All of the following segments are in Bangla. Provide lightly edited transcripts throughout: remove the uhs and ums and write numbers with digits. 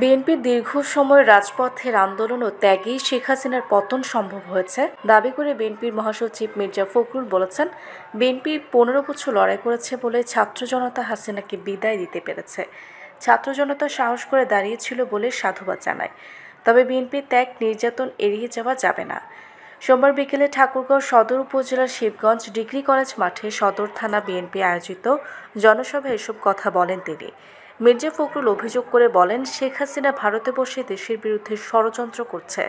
বিএনপির দীর্ঘ সময় রাজপথের আন্দোলন ও ত্যাগেই শেখ হাসিনার পতন সম্ভব হয়েছে দাবি করে বিএনপির মহাসচিব মির্জা ফখরুল বলেছেন, বিএনপি ১৫ বছর লড়াই করেছে বলে ছাত্র জনতা হাসিনাকে বিদায় দিতে পেরেছে। ছাত্র জনতা সাহস করে দাঁড়িয়েছিল বলে সাধুবাদ জানায়। তবে বিএনপির ত্যাগ নির্যাতন এড়িয়ে যাওয়া যাবে না। সোমবার বিকেলে ঠাকুরগাঁও সদর উপজেলার শিবগঞ্জ ডিগ্রি কলেজ মাঠে সদর থানা বিএনপি আয়োজিত জনসভায় এসব কথা বলেন তিনি। মির্জা ফখরুল অভিযোগ করে বলেন, শেখ হাসিনা ভারতে বসে দেশের বিরুদ্ধে ষড়যন্ত্র করছে।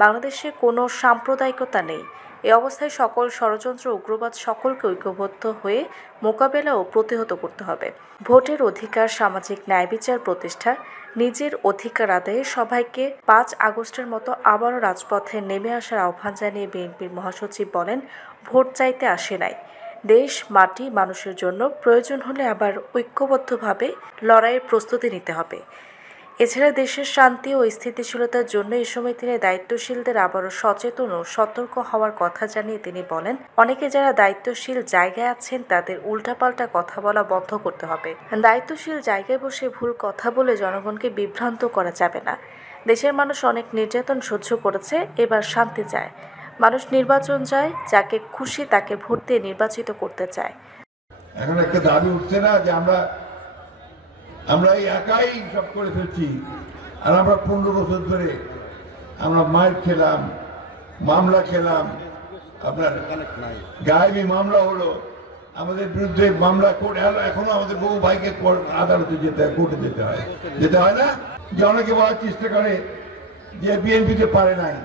বাংলাদেশে কোনো সাম্প্রদায়িকতা নেই। এ অবস্থায় সকল ষড়যন্ত্র উগ্রবাদ সকলকে ঐক্যবদ্ধ হয়ে মোকাবেলা ও প্রতিহত করতে হবে। ভোটের অধিকার, সামাজিক ন্যায় বিচার প্রতিষ্ঠা, নিজের অধিকার আদায়ে সবাইকে ৫ আগস্টের মতো আবারও রাজপথে নেমে আসার আহ্বান জানিয়ে বিএনপির মহাসচিব বলেন, ভোট চাইতে আসে নাই, দেশ, মাটি, মানুষের জন্য প্রয়োজন হলে আবার ঐক্যবদ্ধভাবে লড়াইয়ের প্রস্তুতি নিতে হবে। এছাড়া দেশের শান্তি ও স্থিতিশীলতার জন্য এ সময় তিনি দায়িত্বশীলদের আবারও সচেতন ও সতর্ক হওয়ার কথা জানিয়ে তিনি বলেন, অনেকে যারা দায়িত্বশীল জায়গায় আছেন তাদের উল্টাপাল্টা কথা বলা বন্ধ করতে হবে। দায়িত্বশীল জায়গায় বসে ভুল কথা বলে জনগণকে বিভ্রান্ত করা যাবে না। দেশের মানুষ অনেক নির্যাতন সহ্য করেছে, এবার শান্তি চায়। মানুষ নির্বাচন চায়, যাকে খুশি তাকে ভোট দিয়ে নির্বাচিত করতে চায়। এখন একটা দাবি উঠছে না যে আমরা এই একাই সব করে ফেলছি, আর আমরা 15 বছর ধরে আমরা মার খেলাম, মামলা খেলাম, আপনার গায়েবী মামলা হলো, আমাদের বিরুদ্ধে মামলা করে এখনো আমাদের বহু ভাইকে আদালতে যেতে হয়, কোর্টে যেতে হয় না। যে অনেকে বলার চেষ্টা করে যে বিএনপিতে পারে নাই,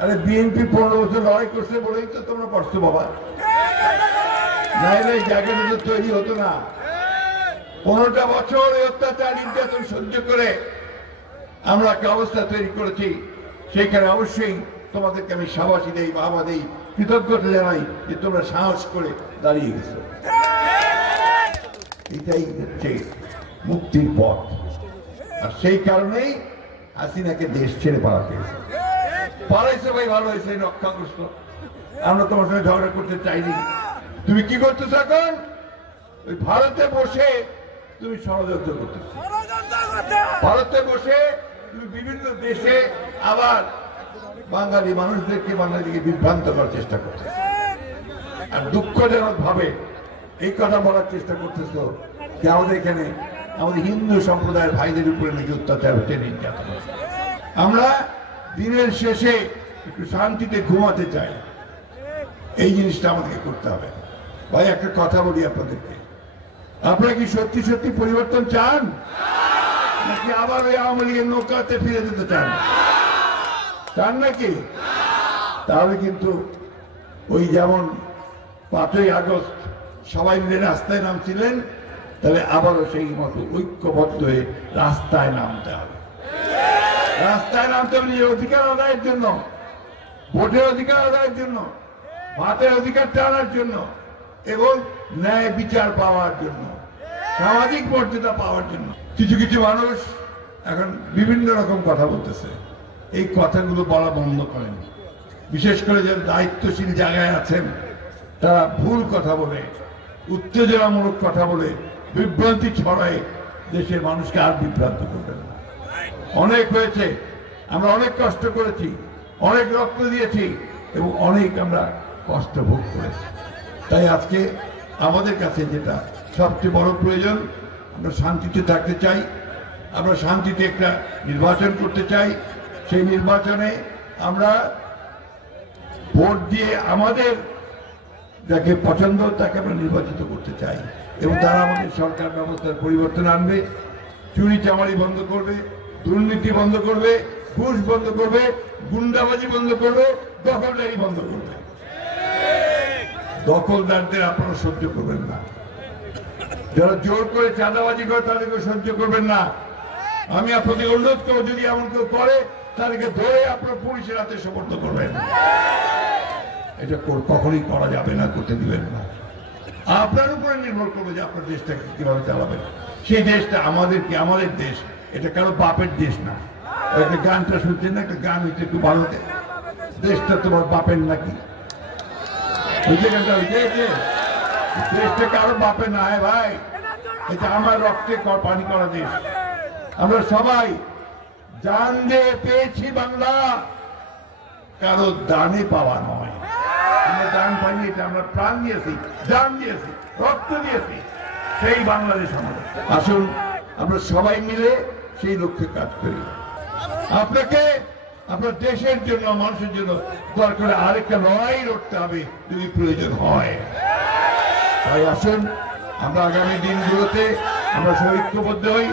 আরে বিএনপি 15 বছর লড়াই করছে বলেই তো তোমরা পারছো বাবা, নাইলে এই জায়গাটা তো তৈরি হতো না। 15টা বছর এই অত্যাচার নির্যাতন সহ্য করে আমরা একটা অবস্থা তৈরি করেছি, সেইখানে অবশ্যই তোমাদেরকে আমি সাবাসী দেই, বাবা দেই, কৃতজ্ঞতা জানাই যে তোমরা সাহস করে দাঁড়িয়ে গেছো। এটাই হচ্ছে মুক্তির পথ, আর সেই কারণেই হাসিনাকে দেশ ছেড়ে পালাইছে ভাই, ভালো হয়েছে, রক্ষা করছো। আমরা তোমার সঙ্গে ঝগড়া করতে চাইনি। তুমি কি করতেছো এখন? ওই ভারতে বসে তুমি ষড়যন্ত্র করতেছো, ভারতে বসে তুমি বিভিন্ন দেশে আবার বাঙালি মানুষদেরকে, বাঙালিকে বিভ্রান্ত করার চেষ্টা করছো, আর দুঃখজনক ভাবে এই কথা বলার চেষ্টা করতেছো যে আমাদের এখানে আমাদের হিন্দু সম্প্রদায়ের ভাইদের উপরে নাকি অত্যাচার হচ্ছে, নির্যাতন হচ্ছে। আমরা দিনের শেষে একটু শান্তিতে ঘুমাতে চাই, এই জিনিসটা আমাদেরকে করতে হবে। ভাই একটা কথা বলি আপনাদেরকে, আপনারা কি সত্যি সত্যি পরিবর্তন চান, নাকি আবার ওই আওয়ামী লীগের নৌকাতে ফিরে যেতে চান নাকি? তাহলে কিন্তু ওই যেমন 5ই আগস্ট সবাই মিলে রাস্তায় নামছিলেন, তাহলে আবারও সেই মতো ঐক্যবদ্ধ হয়ে রাস্তায় নামতে হবে। রাস্তায় নামতে হবে নিজের অধিকার আদায়ের জন্য, ভোটের অধিকার আদায়ের জন্য, ভাতের অধিকার টানার জন্য, এবং ন্যায় বিচার পাওয়ার জন্য, সামাজিক মর্যাদা পাওয়ার জন্য। কিছু কিছু মানুষ এখন বিভিন্ন রকম কথা বলতেছে, এই কথাগুলো বলা বন্ধ করেন। বিশেষ করে যারা দায়িত্বশীল জায়গায় আছেন তারা ভুল কথা বলে, উত্তেজনামূলক কথা বলে, বিভ্রান্তি ছড়ায়, দেশের মানুষকে আর বিভ্রান্ত করবেন না। অনেক হয়েছে, আমরা অনেক কষ্ট করেছি, অনেক রক্ত দিয়েছি, এবং অনেক আমরা কষ্ট ভোগ করেছি। তাই আজকে আমাদের কাছে যেটা সবচেয়ে বড় প্রয়োজন, আমরা শান্তিতে থাকতে চাই, আমরা শান্তিতে একটা নির্বাচন করতে চাই। সেই নির্বাচনে আমরা ভোট দিয়ে আমাদের যাকে পছন্দ তাকে আমরা নির্বাচিত করতে চাই, এবং তারা আমাদের সরকার ব্যবস্থার পরিবর্তন আনবে, চুরি চামারি বন্ধ করবে, দুর্নীতি বন্ধ করবে, ঘুষ বন্ধ করবে, গুন্ডাবাজি বন্ধ করবে, দখলদারি বন্ধ করবে। দখলদারদের আপনারা সহ্য করবেন না, যারা জোর করে চাঁদাবাজি করে তাদেরকে সহ্য করবেন না। আমি আপনাদের অনুরোধ করবো, যদি এমন কেউ করে তাদেরকে ধরে আপনার পুলিশের হাতে সোপর্দ করবেন। এটা কখনোই করা যাবে না, করতে দিবেন না। আপনার উপরে নির্ভর করবে যে আপনার দেশটাকে কিভাবে চালাবেন। সেই দেশটা আমাদেরকে, আমাদের দেশ, এটা কারো বাপের দেশ না। একটা গানটা শুনছেন না, একটা গান হচ্ছে একটু ভালোতে, দেশটা তোমার বাপের নাকি, দেশটা কারো বাপের না ভাই, এটা আমার রক্তে পানি করা দেশ, আমরা সবাই জান দিয়ে পেয়েছি বাংলা, কারো দানে পাওয়া নয়। আমরা দান পাইনি, এটা আমরা প্রাণ দিয়েছি, জান দিয়েছি, রক্ত দিয়েছি, সেই বাংলাদেশ আমাদের। আসুন আমরা সবাই মিলে সেই লক্ষ্যে কাজ করি। আপনাকে আপনার দেশের জন্য, মানুষের জন্য দরকার আরেকটা লড়াই লড়তে হবে যদি প্রয়োজন হয়। তাই আসুন আমরা আগামী দিনগুলোতে আমরা সবাই ঐক্যবদ্ধ হই।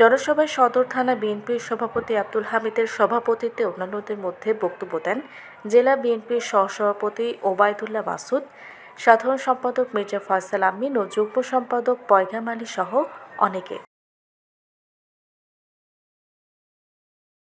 জনসভায় সদর থানা বিএনপির সভাপতি আব্দুল হামিদের সভাপতিত্বে অন্যান্যদের মধ্যে বক্তব্য দেন জেলা বিএনপির সহসভাপতি ওবায়দুল্লাহ মাসুদ, সাধারণ সম্পাদক মির্জা ফয়সাল আমিন ও যুগ্ম সম্পাদক পয়গাম আলী সহ অনেকে।